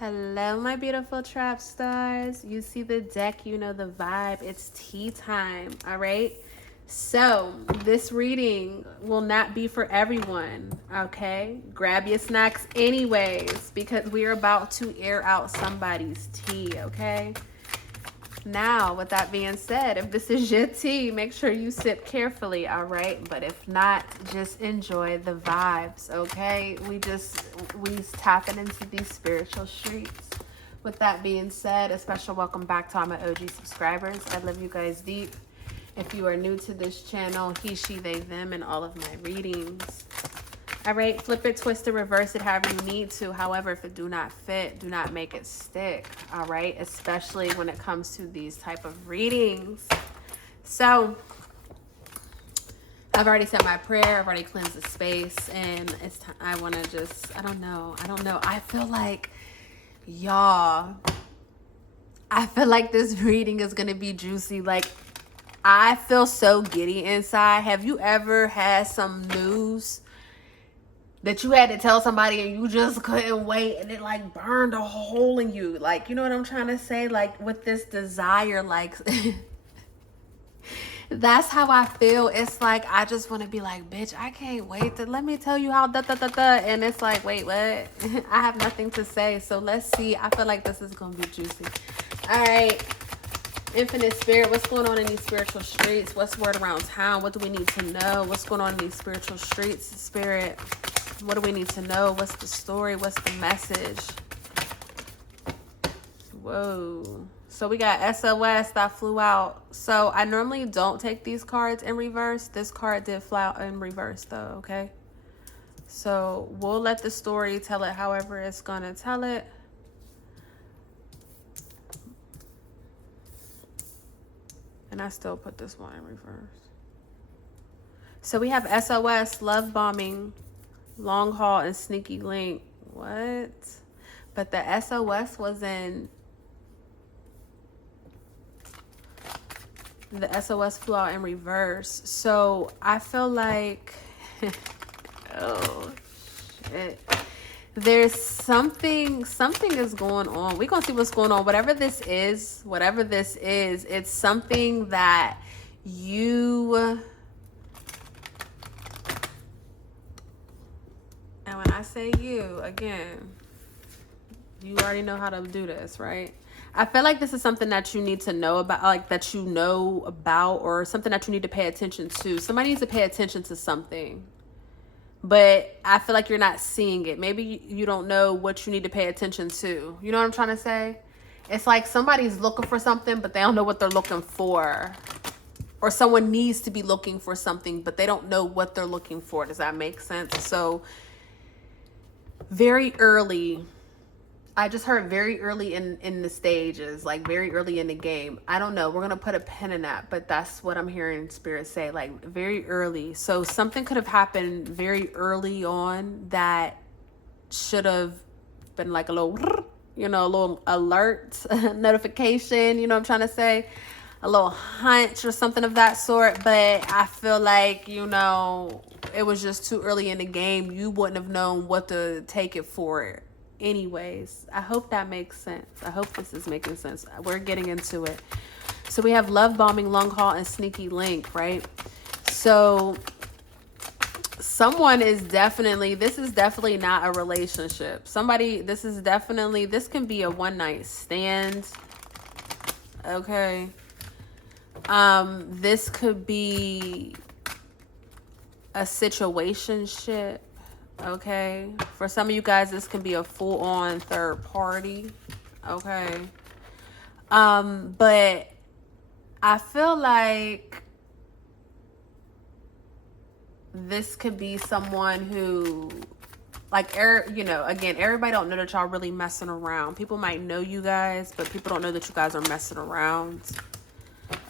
Hello, my beautiful trap stars. You see the deck, you know the vibe. It's tea time, all right? So, this reading will not be for everyone, okay? Grab your snacks, anyways, because we are about to air out somebody's tea, okay? Now, with that being said, if this is your tea, make sure you sip carefully, all right? But if not, just enjoy the vibes, okay? We tapping into these spiritual streets. With that being said, a special welcome back to all my OG subscribers. I love you guys deep. If you are new to this channel, he, she, they, them, and all of my readings. All right, flip it, twist it, reverse it however you need to. However, if it do not fit, do not make it stick. All right, especially when it comes to these type of readings. So I've already said my prayer. I've already cleansed the space, and it's time. I want to just, I don't know. I feel like, y'all, I feel like this reading is going to be juicy. Like, I feel so giddy inside. Have you ever had some news that you had to tell somebody and you just couldn't wait, and it like burned a hole in you? Like, you know what I'm trying to say? Like, with this desire, like that's how I feel. It's like I just want to be like, bitch, I can't wait to let me tell you how and it's like, wait, what? I have nothing to say. So let's see. I feel like this is gonna be juicy. All right, Infinite Spirit, what's going on in these spiritual streets? What's the word around town? What do we need to know? What's going on in these spiritual streets? Spirit, what do we need to know? What's the story? What's the message? Whoa. So we got SOS that flew out. So I normally don't take these cards in reverse. This card did fly out in reverse though, okay? So we'll let the story tell it however it's going to tell it. And I still put this one in reverse. So we have SOS, love bombing, long haul, and sneaky link. What? But the SOS was in... The SOS flew out in reverse. So I feel like... oh, shit. There's something is going on. We're going to see what's going on. Whatever this is, it's something that you... And when I say you, again, you already know how to do this, right? I feel like this is something that you need to know about, like that you know about, or something that you need to pay attention to. Somebody needs to pay attention to something. But I feel like you're not seeing it. Maybe you don't know what you need to pay attention to. You know what I'm trying to say? It's like somebody's looking for something, but they don't know what they're looking for. Or someone needs to be looking for something, but they don't know what they're looking for. Does that make sense? So very early, I just heard very early in the stages, like very early in the game. I don't know. We're going to put a pin in that, but that's what I'm hearing Spirit say, like very early. So something could have happened very early on that should have been like a little, you know, a little alert notification, you know what I'm trying to say? A little hunch or something of that sort. But I feel like, you know, it was just too early in the game. You wouldn't have known what to take it for anyways. I hope that makes sense. I hope this is making sense. We're getting into it. So we have love bombing, long haul, and sneaky link, right? So someone is definitely, this is definitely not a relationship. Somebody, this can be a one-night stand. Okay. This could be a situationship. Okay, for some of you guys, this can be a full-on third party. Okay, but I feel like this could be someone who, like, you know, again, everybody don't know that y'all really messing around. People might know you guys, but people don't know that you guys are messing around.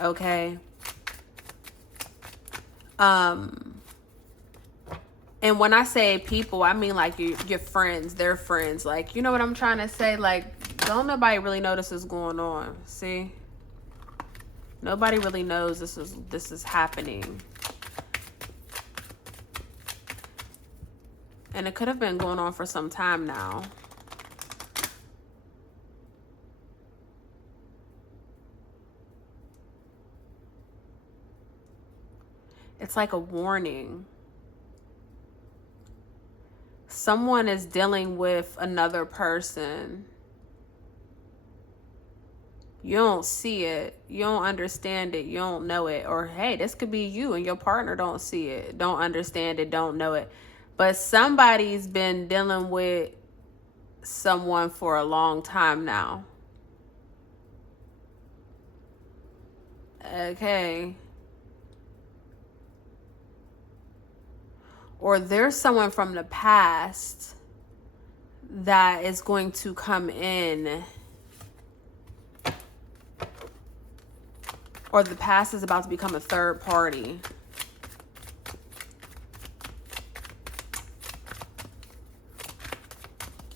Okay. And when I say people, I mean like your friends, their friends. Like, you know what I'm trying to say? Like, don't nobody really know this is going on. See? Nobody really knows this is happening. And it could have been going on for some time now. It's like a warning. Someone is dealing with another person. You don't see it. You don't understand it. You don't know it. Or, hey, this could be you and your partner don't see it, don't understand it, don't know it. But somebody's been dealing with someone for a long time now. Okay. Or there's someone from the past that is going to come in. Or the past is about to become a third party.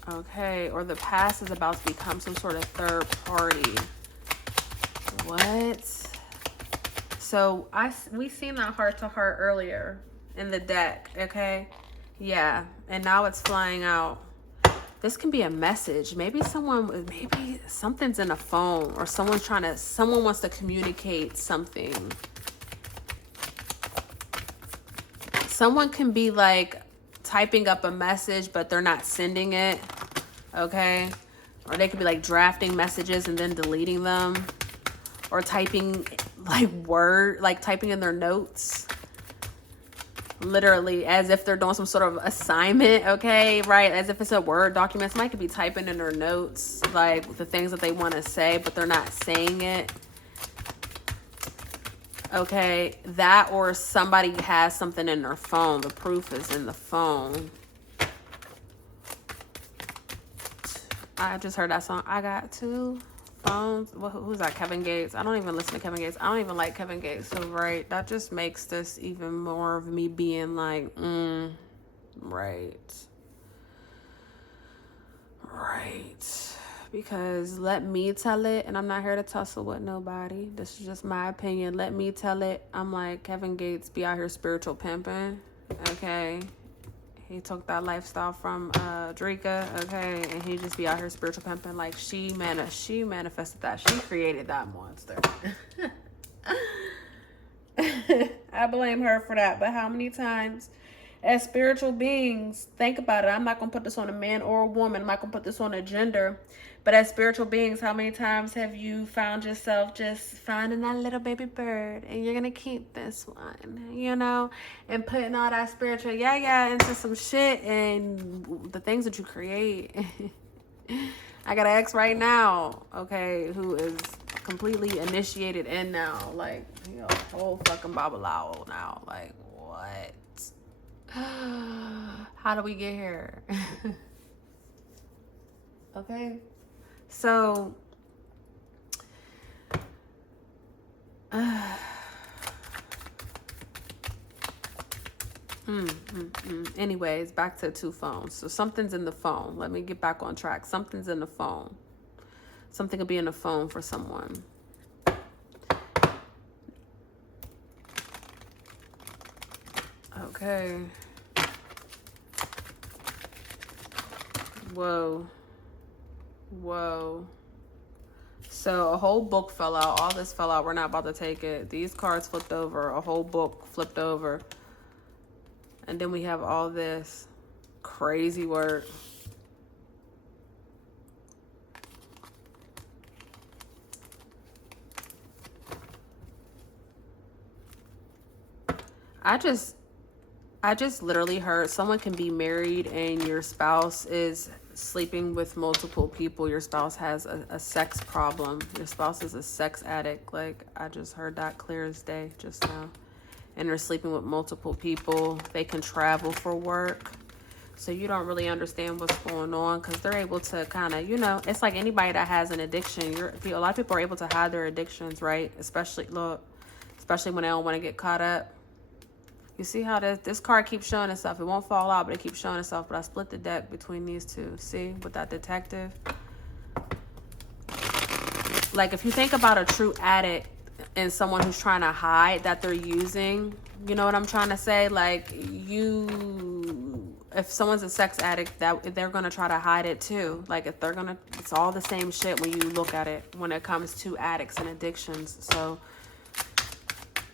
Okay, or the past is about to become some sort of third party. What? So we seen that heart to heart earlier in the deck, okay? Yeah, and now it's flying out. This can be a message. Maybe something's in a phone, or someone wants to communicate something. Someone can be like typing up a message, but they're not sending it, okay? Or they could be like drafting messages and then deleting them, or typing typing in their notes, literally as if they're doing some sort of assignment, okay, right? As if it's a Word document. Somebody could be typing in their notes, like the things that they want to say, but they're not saying it. Okay, that, or somebody has something in their phone. The proof is in the phone. I just heard that song. I got two phones. Who's that? Kevin Gates. I don't even listen to Kevin Gates. I don't even like Kevin Gates. So, right, that just makes this even more of me being like, right. Because let me tell it, and I'm not here to tussle with nobody. This is just my opinion. Let me tell it. I'm like, Kevin Gates be out here spiritual pimping, okay? He took that lifestyle from Drika, okay? And he just be out here spiritual pimping. Like, she manifested that. She created that monster. I blame her for that. But how many times, as spiritual beings, think about it. I'm not going to put this on a man or a woman. I'm not going to put this on a gender. But as spiritual beings, how many times have you found yourself just finding that little baby bird, and you're going to keep this one, you know, and putting all that spiritual into some shit, and the things that you create. I got an ex right now, okay, who is completely initiated in now. Like, you know, whole fucking babalao now. Like, what? How do we get here? Okay. So, anyways, back to two phones. So something's in the phone. Let me get back on track. Something's in the phone. Something could be in the phone for someone. Okay. Whoa. So a whole book fell out. All this fell out. We're not about to take it. These cards flipped over. A whole book flipped over. And then we have all this crazy work. I just literally heard someone can be married and your spouse is sleeping with multiple people. Your spouse has a sex problem. Your spouse is a sex addict. Like, I just heard that clear as day just now. And they're sleeping with multiple people. They can travel for work. So you don't really understand what's going on, because they're able to kind of, you know, it's like anybody that has an addiction. A lot of people are able to hide their addictions, right? Especially when they don't want to get caught up. You see how this card keeps showing itself. It won't fall out, but it keeps showing itself. But I split the deck between these two. See, with that detective. Like, if you think about a true addict and someone who's trying to hide that they're using, you know what I'm trying to say? Like, if someone's a sex addict, that they're going to try to hide it too. Like, it's all the same shit when you look at it when it comes to addicts and addictions. So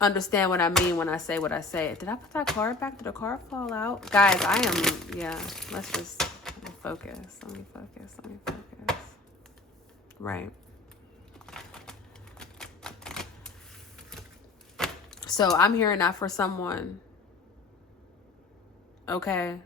understand what I mean when I say what I say. Did I put that card back? Did the card fall out? Guys, I am, yeah, let's just focus. Let me focus. Right. So I'm hearing that for someone. Okay.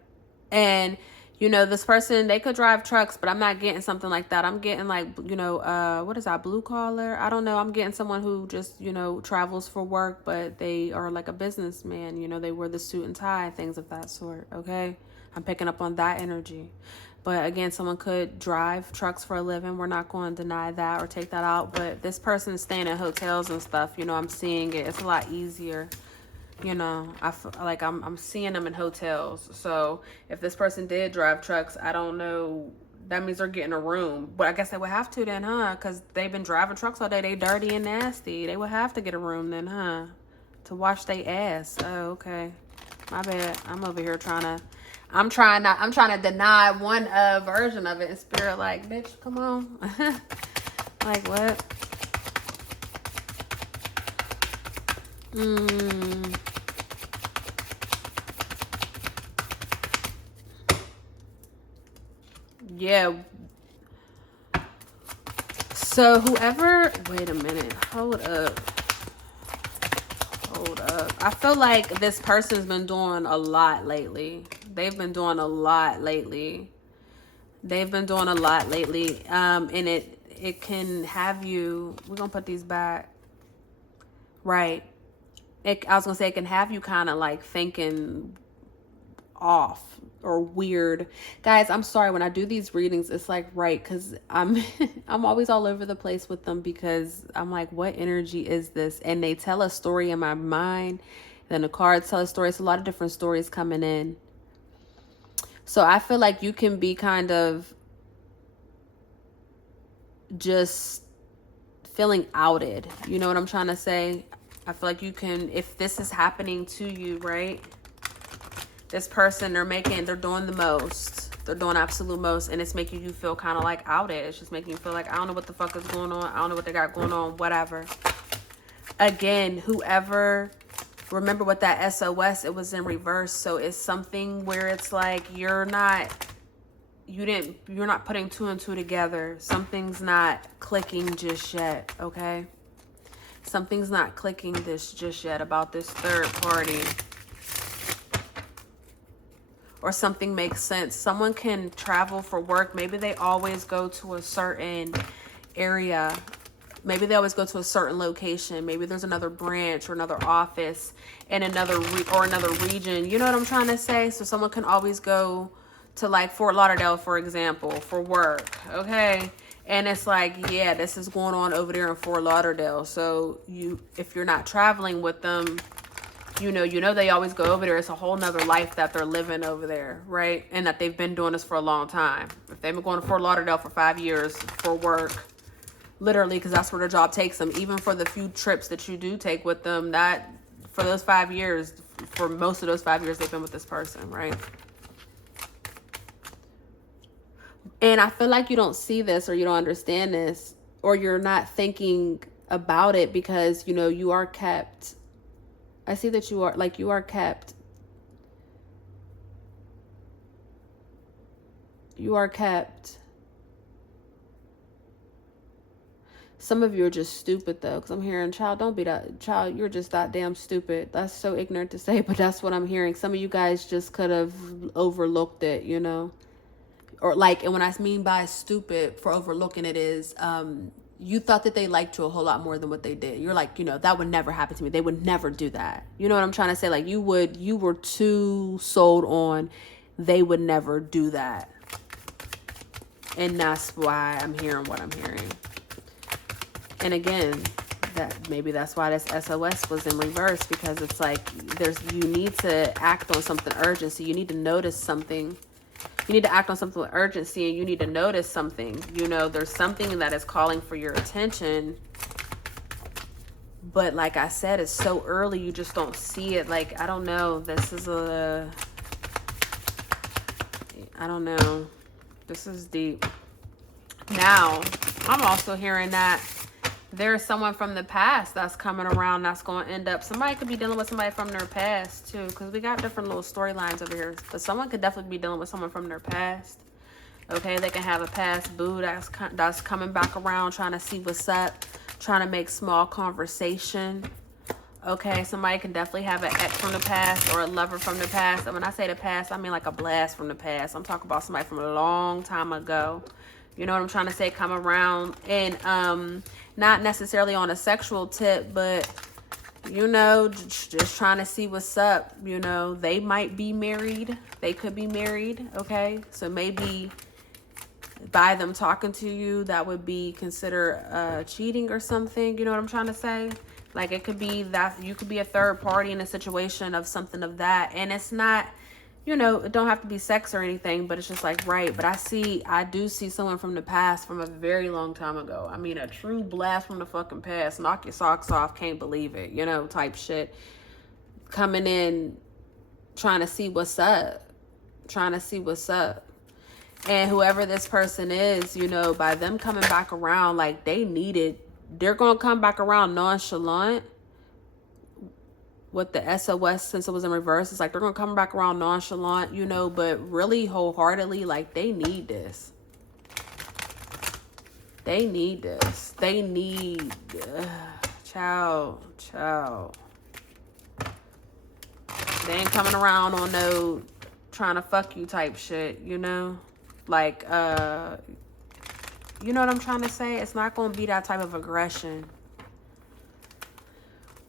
And, you know, this person, they could drive trucks, but I'm not getting something like that. I'm getting like, you know, what is that, blue collar? I don't know. I'm getting someone who just, you know, travels for work, but they are like a businessman. You know, they wear the suit and tie, things of that sort. Okay. I'm picking up on that energy. But again, someone could drive trucks for a living. We're not going to deny that or take that out. But this person is staying in hotels and stuff. You know, I'm seeing it. It's a lot easier. You know, I feel like I'm seeing them in hotels. So if this person did drive trucks, I don't know. That means they're getting a room. But I guess they would have to then, huh? Because they've been driving trucks all day. They dirty and nasty. They would have to get a room then, huh? To wash their ass. Oh, okay. My bad. I'm over here I'm trying to deny one version of it in spirit. Like, bitch, come on. Like, what? Yeah. So whoever, wait a minute, hold up. I feel like this person's been doing a lot lately. They've been doing a lot lately. And it can have you, we're gonna put these back. Right. I was gonna say it can have you kind of like thinking off or weird. Guys, I'm sorry, when I do these readings, it's like, right, because I'm always all over the place with them, because I'm like, what energy is this? And they tell a story in my mind, then the cards tell a story. It's a lot of different stories coming in. So I feel like you can be kind of just feeling outed. You know what I'm trying to say? I feel like you can, if this is happening to you, right? This person, they're doing the most. They're doing absolute most. And it's making you feel kind of like outed. It's just making you feel like, I don't know what the fuck is going on. I don't know what they got going on, whatever. Again, whoever, remember what that SOS, it was in reverse. So it's something where it's like, you're not putting two and two together. Something's not clicking just yet, okay? Something's not clicking just yet about this third party. Or something makes sense. Someone can travel for work. Maybe they always go to a certain area. Maybe they always go to a certain location. Maybe there's another branch or another office in another region. You know what I'm trying to say? So someone can always go to like Fort Lauderdale, for example, for work. Okay. And it's like, yeah, this is going on over there in Fort Lauderdale. So if you're not traveling with them, you know they always go over there. It's a whole nother life that they're living over there, right? And that they've been doing this for a long time. If they've been going to Fort Lauderdale for 5 years for work, literally, because that's where their job takes them. Even for the few trips that you do take with them, that for those 5 years, for most of those 5 years, they've been with this person, right? And I feel like you don't see this, or you don't understand this, or you're not thinking about it, because, you know, you are kept. I see that you are kept. You are kept. Some of you are just stupid, though, because I'm hearing, child, don't be that. Child, you're just that damn stupid. That's so ignorant to say, but that's what I'm hearing. Some of you guys just could have overlooked it, you know? Or like, and when I mean by stupid for overlooking it is, you thought that they liked you a whole lot more than what they did. You're like, you know, that would never happen to me. They would never do that. You know what I'm trying to say? Like, you were too sold on, they would never do that. And that's why I'm hearing what I'm hearing. And again, maybe that's why this SOS was in reverse, because it's like, you need to act on something urgency. You need to notice something. You need to act on something with urgency, and you need to notice something. You know, there's something that is calling for your attention. But like I said, it's so early, you just don't see it. Like, I don't know. I don't know. This is deep. Now, I'm also hearing that there's someone from the past that's coming around that's going to end up, somebody could be dealing with somebody from their past too, because we got different little storylines over here, but someone could definitely be dealing with someone from their past. Okay, they can have a past boo that's coming back around, trying to see what's up, trying to make small conversation. Okay, somebody can definitely have an ex from the past or a lover from the past. And when I say the past, I mean like a blast from the past. I'm talking about somebody from a long time ago. You know what I'm trying to say? Come around, and not necessarily on a sexual tip, but you know, just trying to see what's up. You know, they might be married. They could be married. Okay, so maybe by them talking to you, that would be considered cheating or something. You know what I'm trying to say? Like, it could be that you could be a third party in a situation of something of that, and it's not, you know, it don't have to be sex or anything, but it's just like, right. But I do see someone from the past, from a very long time ago. I mean, a true blast from the fucking past, knock your socks off, can't believe it, you know, type shit, coming in, trying to see what's up, and whoever this person is, you know, by them coming back around, like, they're gonna come back around nonchalant with the SOS, since it was in reverse. It's like they're gonna come back around nonchalant, you know, but really wholeheartedly, like, they need this. They need child. They ain't coming around on no trying to fuck you type shit, you know, like, you know what I'm trying to say? It's not gonna be that type of aggression,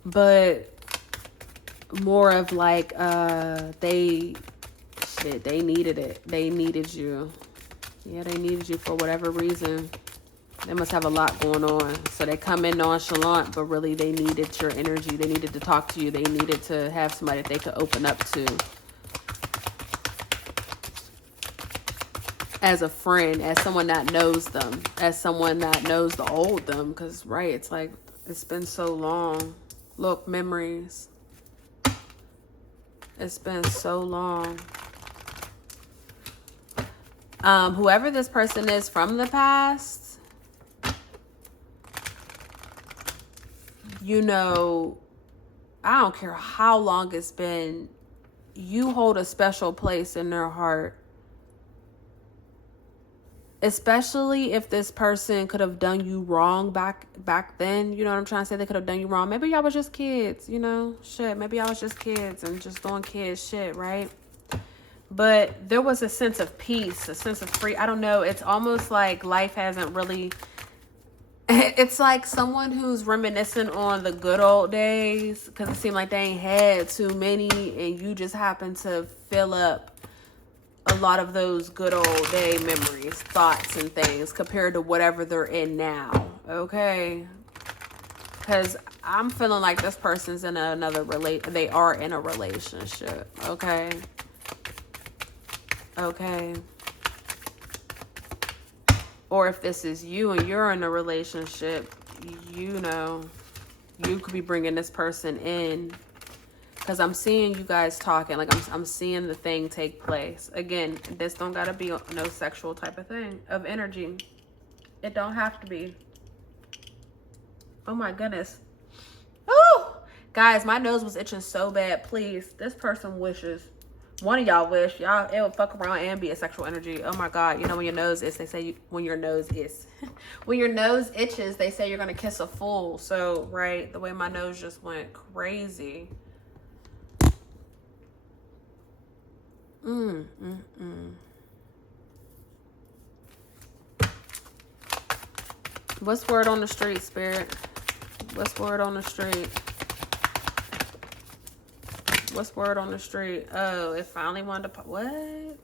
but more of like, they needed it. They needed you. Yeah, they needed you for whatever reason. They must have a lot going on. So they come in nonchalant, but really they needed your energy. They needed to talk to you. They needed to have somebody that they could open up to. As a friend, as someone that knows them, as someone that knows the old them. Because, right, it's like, it's been so long. Look, memories. It's been so long. Whoever this person is from the past, you know, I don't care how long it's been, you hold a special place in their heart. Especially if this person could have done you wrong back then. You know what I'm trying to say? They could have done you wrong. Maybe y'all was just kids, you know? Shit, maybe y'all was just kids and just doing kid shit, right? But there was a sense of peace, a sense of free. I don't know. It's almost like life hasn't really... It's like someone who's reminiscing on the good old days, because it seemed like they ain't had too many, and you just happen to fill up a lot of those good old day memories, thoughts, and things compared to whatever they're in now. Okay, because I'm feeling like this person's in they are in a relationship. Okay, or if this is you and you're in a relationship, you know, you could be bringing this person in. Because I'm seeing you guys talking. Like, I'm seeing the thing take place. Again, this don't gotta be no sexual type of thing, of energy. It don't have to be. Oh my goodness. Oh, guys, my nose was itching so bad. Please, this person wishes. One of y'all wish. Y'all, it would fuck around and be a sexual energy. Oh my God. You know, when your nose is, they say when your nose is. When your nose itches, they say you're gonna kiss a fool. So, right, the way my nose just went crazy. What's word on the street, Spirit? What's word on the street? What's word on the street? Oh, it finally wanted to... What?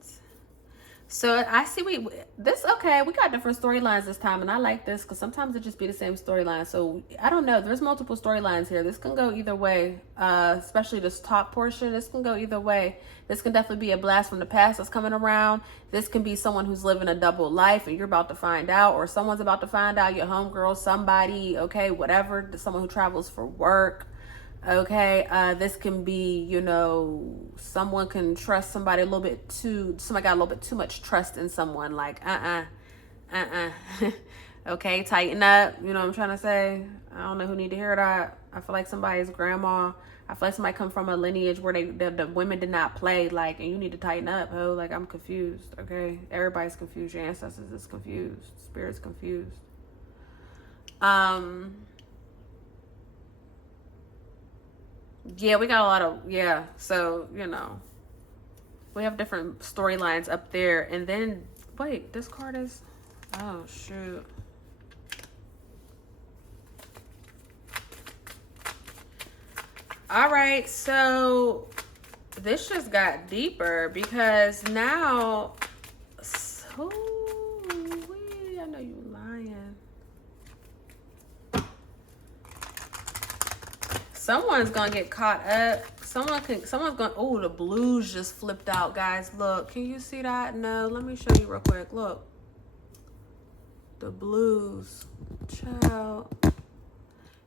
So I see we got different storylines this time, and I like this because sometimes it just be the same storyline. So I don't know. There's multiple storylines here. This can go either way, especially this top portion. This can go either way. This can definitely be a blast from the past that's coming around. This can be someone who's living a double life and you're about to find out, or someone's about to find out, your homegirl, somebody, okay, whatever, someone who travels for work. Okay, this can be, you know, someone can trust somebody somebody got a little bit too much trust in someone, like, Okay, tighten up. You know what I'm trying to say? I don't know who need to hear that. I feel like somebody's grandma. I feel like somebody come from a lineage where the women did not play, like, and you need to tighten up, ho. Like, I'm confused, okay? Everybody's confused. Your ancestors is confused. Spirit's confused. Yeah, we got a lot of, yeah. So, you know, we have different storylines up there. And then, wait, this card is, oh, shoot. All right, so this just got deeper because now, so, I know you lying. Someone's gonna get caught up. Someone's gonna, oh, the blues just flipped out, guys. Look, can you see that? No, let me show you real quick. Look, the blues, child.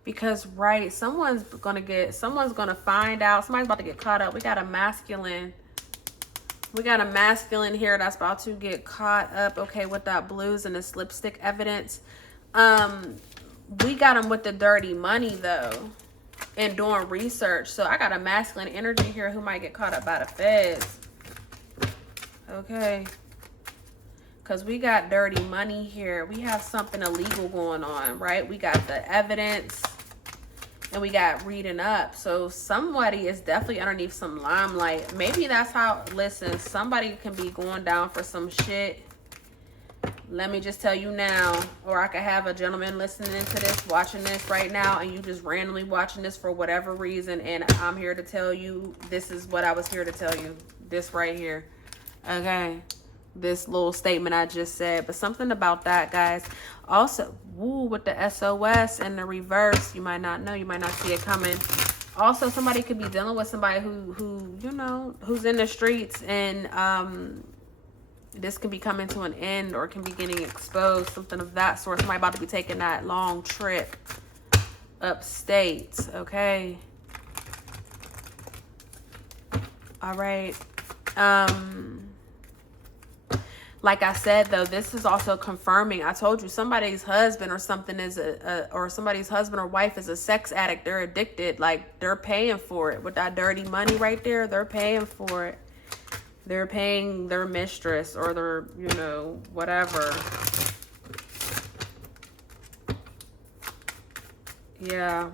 Because, right, someone's gonna find out. Somebody's about to get caught up. We got a masculine here that's about to get caught up, okay, with that blues and this lipstick evidence. We got him with the dirty money, though, and doing research. So I got a masculine energy here who might get caught up by the feds. Okay. Because we got dirty money here. We have something illegal going on, right? We got the evidence. And we got reading up. So somebody is definitely underneath some limelight. Maybe that's how, listen, somebody can be going down for some shit. Let me just tell you now. Or I could have a gentleman listening to this, watching this right now, and you just randomly watching this for whatever reason. And I'm here to tell you, this is what I was here to tell you. This right here. Okay. This little statement I just said, but something about that, guys. Also, woo, with the SOS and the reverse, you might not know, you might not see it coming. Also, somebody could be dealing with somebody who you know, who's in the streets, and this can be coming to an end or can be getting exposed, something of that sort. Somebody about to be taking that long trip upstate, okay? All right. Like I said, though, this is also confirming. I told you somebody's husband or something is or somebody's husband or wife is a sex addict. They're addicted. Like, they're paying for it with that dirty money right there. They're paying for it. They're paying their mistress or their, you know, whatever. Yeah.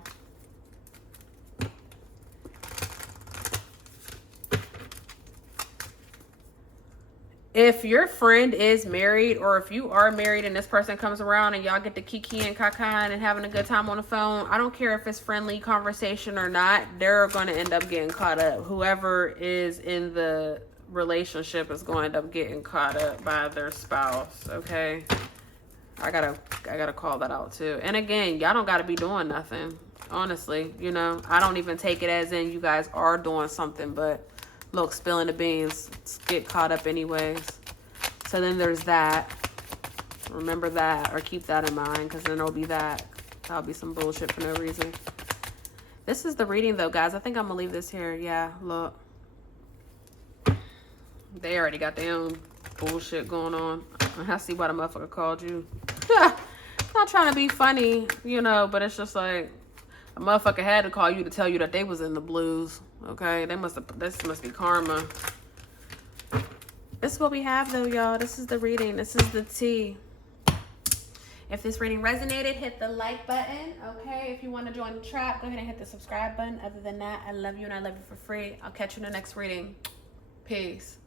If your friend is married, or if you are married and this person comes around and y'all get to kiki and kakan and having a good time on the phone, I don't care if it's friendly conversation or not, they're going to end up getting caught up. Whoever is in the relationship is going to end up getting caught up by their spouse, okay? I gotta call that out too. And again, y'all don't gotta be doing nothing, honestly. You know, I don't even take it as in you guys are doing something, but look, spilling the beans, get caught up anyways. So then there's that. Remember that, or keep that in mind, because then there'll be that. That'll be some bullshit for no reason. This is the reading, though, guys. I think I'm gonna leave this here. Yeah, look. They already got their own bullshit going on. I see why the motherfucker called you. Not trying to be funny, you know, but it's just like a motherfucker had to call you to tell you that they was in the blues. Okay, this must be karma. This is what we have, though, y'all. This is the reading. This is the tea. If this reading resonated, hit the like button. Okay, if you want to join the trap, go ahead and hit the subscribe button. Other than that, I love you and I love you for free. I'll catch you in the next reading. Peace.